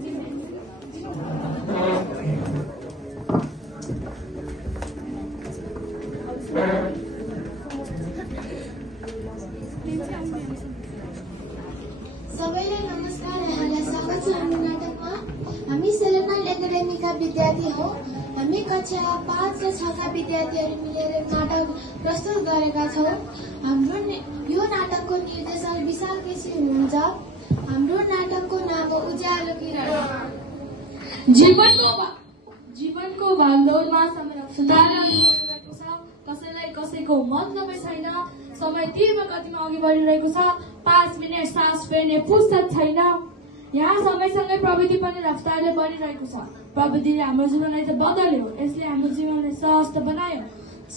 सबैलाई नमस्कार, यहाँलाई स्वागत छ हाम्रो नाटकमा। हामी सेलेनाल एकाडेमीका विद्यार्थी हौ। हामी कक्षा 5 र 6 का विद्यार्थीहरू मिलेर नाटक प्रस्तुत गरेका छौँ। यो नाटकको निर्देशक विशाल केसी हुनुहुन्छ। हाम्रो नाटकको नाम हो उज्यालो किरण। जीवनको भागदौडमा समय सुधार गरिरहेको छ। कसैलाई कसैको मतलबै छैन। समय तीव्र गतिमा अघि बढिरहेको छ। 5 मिनट सास फेर्ने फुर्सद छैन। यहाँ समयसँगै प्रविधि पनि रफ्तारले बढिरहेको छ। प्रविधिले हाम्रो जीवनलाई त बदल्यो, यसले हाम्रो जीवनलाई सहज बनायो,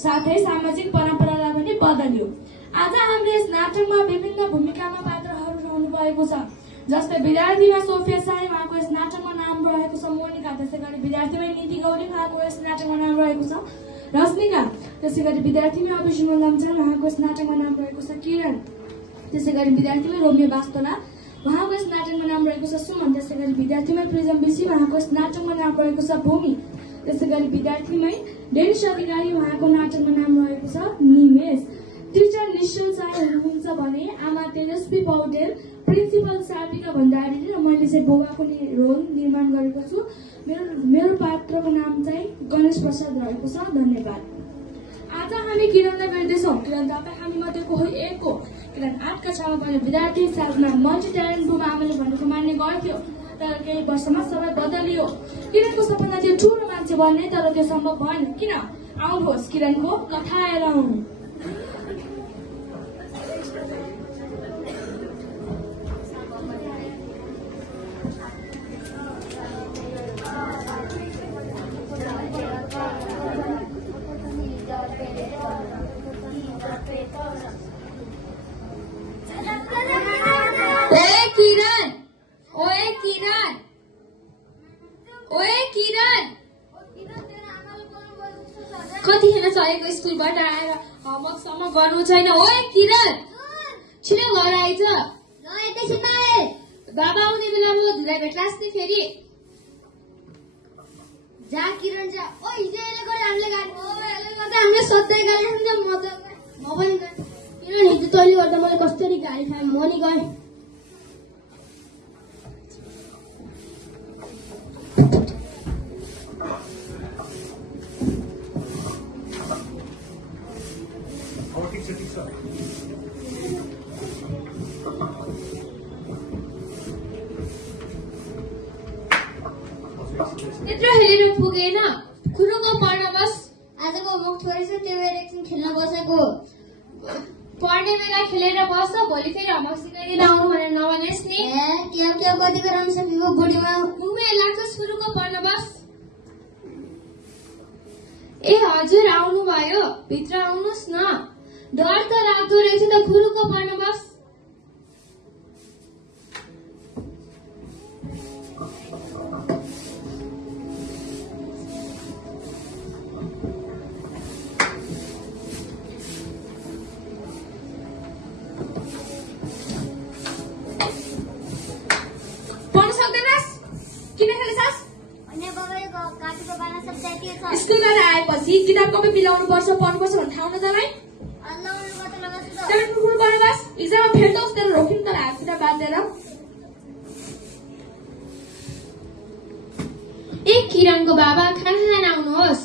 साथै सामाजिक परम्परालाई पनि बदल्यो। आज हामीले यस नाटकमा विभिन्न भूमिकामा पात्रहरू रहनु भएको छ। जस्तै विद्यार्थीमा सोफिया साई, उहाँको यस नाटकमा नाम रहेको छ मोनिका। त्यसै गरी विद्यार्थीमा नीति गौरी, उहाँको यस नाटकमा नाम रहेको छ रश्मिका। त्यसै गरी विद्यार्थीमा अभिषेक लम्चन, उहाँको यस नाटकमा नाम रहेको छ किरण। त्यसै गरी विद्यार्थीमा रोमियो बास्तोला, उहाँको यस नाटकमा नाम रहेको छ सुमन। त्यसै गरी विद्यार्थीमा प्रिजम बिसी, उहाँको यस नाटकमा नाम रहेको छ भूमि। त्यसै गरी विद्यार्थीमै डेनिस अधिकारी, उहाँको नाटकमा नाम रहेको छ निमेश। टिचर निश्चल साई हुनुहुन्छ भने आमा तेजस्वी पौडेल, प्रिन्सिपल सार्विका भण्डारी र मैले चाहिँ बुबाको रोल निर्माण गरेको छु। मेरो पात्रको नाम चाहिँ गणेश प्रसाद रहेको छ। धन्यवाद। आज हामी किरणलाई भेट्दैछौँ। किरण तपाईँ हामी मध्येको हो एक हो। किरण 8 कक्षामा पढ्ने विद्यार्थी, साथमा मल्टी ट्यालेन्ट बुबा आमाले भनेको मान्ने गर्थ्यो, तर केही वर्षमा सबै बदलियो। किरणको सपना थियो ठुलो मान्छे बन्ने, तर त्यो सम्भव भएन। किन? आउनुहोस् किरणको कथा हेरौँ। कतिखेर चलेको स्कुलबाट आएर होमवर्कसम्म गर्नु छैन। ओए किरण, छिटो घर आइज। बाबा आउने बेलामा धुलाई भेट्लास् नि फेरि। जा किरण जा। ओ हिजो यसले गर्दा हामीले गाडी हामीले सधैँ गाडी खान्छ। म पनि किरण हिजो तैँले गर्दा मैले कसरी गाडी खाएँ, म नि गएँ। त्यत्रो हेरेर पुगेन। खुरुको पढ्न बस। आजको होमवर्क थोरै छ, त्यो भएर एकछिन खेल्न बसेको। पढ्ने बेला खेलेर बस, भोलि फेरि होमवर्क सिकाइदिन आउनु भनेर नभनेस् नि। क्या कति गराउन सकेको बुढीमा। मुखमै लाग्छ सुरुको पढ्न बस। ए हजुर आउनुभयो, भित्र आउनुहोस् न। डर त लाग्दो रहेछ त, खुरुको पढ्न बस। स्कुलबाट आएपछि किताब कपी मिलाउनु पर्छ, पढ्नुपर्छ भन्ने ठाउँ न तँलाई। इक्जाममा फेर्दोस् तेरो रोकिनु तर हात खुट्टा बाँधेर। ए किरणको बाबा, खाना खान आउनुहोस्।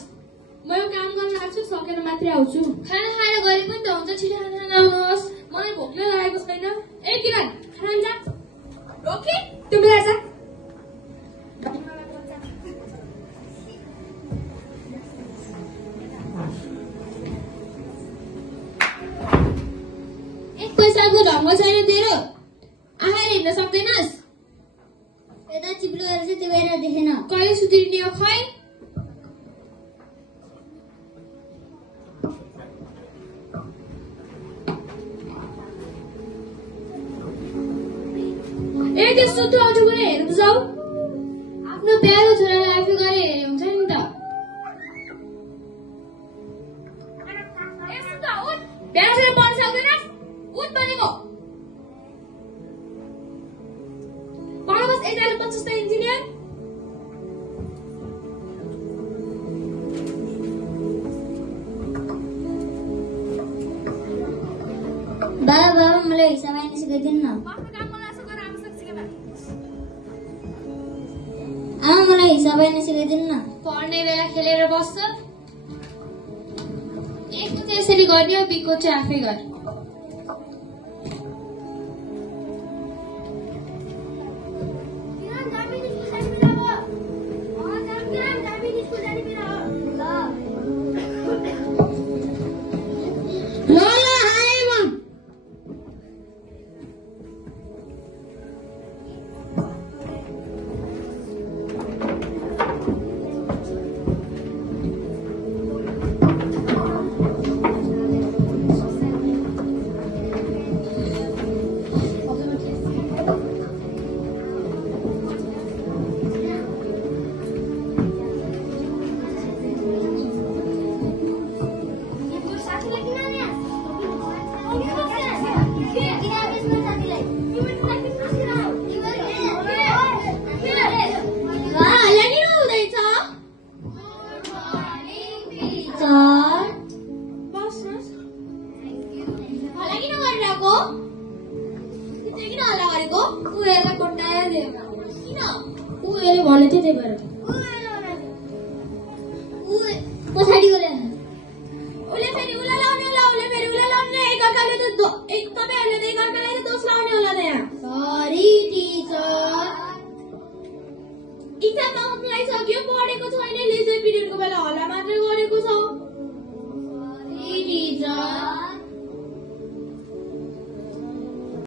म यो काम गर्न लाग्छु, सकेर मात्रै आउँछु। खाना खाएर गरे पनि त हुन्छ, छिटो खाना खान आउनुहोस्। मलाई भोक नै लागेको छैन। ए किरण, खाना जा। रोकी, त्यो मिलाएर जा। पैसाको ढङ्ग छैन तेरो, आएर हिँड्न सक्दैनस्। यता चिप्लो रहेछ, त्यो भएर देखेन। कहिले सुध्रिने हो खै। ए त्यो सुत्रो आउँछ कुरा हेर्नु जाऊ। आफ्नो प्यारो छोरालाई आफू गरे हेरे हुन्छ नि त। प्यारो छोरा पढ्न सक्दैनस्, उठ भनेको। पढ्न बस। यिनीहरू बन्छस् त इन्जिनियर? बाबा मलाई हिसाब आइन सिकाइदिनु न। आमा मलाई हिसाब आइन सिकाइदिनु न। पढ्ने बेला खेलेर बस्छ। एकको चाहिँ यसरी गर्ने हो, बीको चाहिँ आफै गर। भने त्यही भएर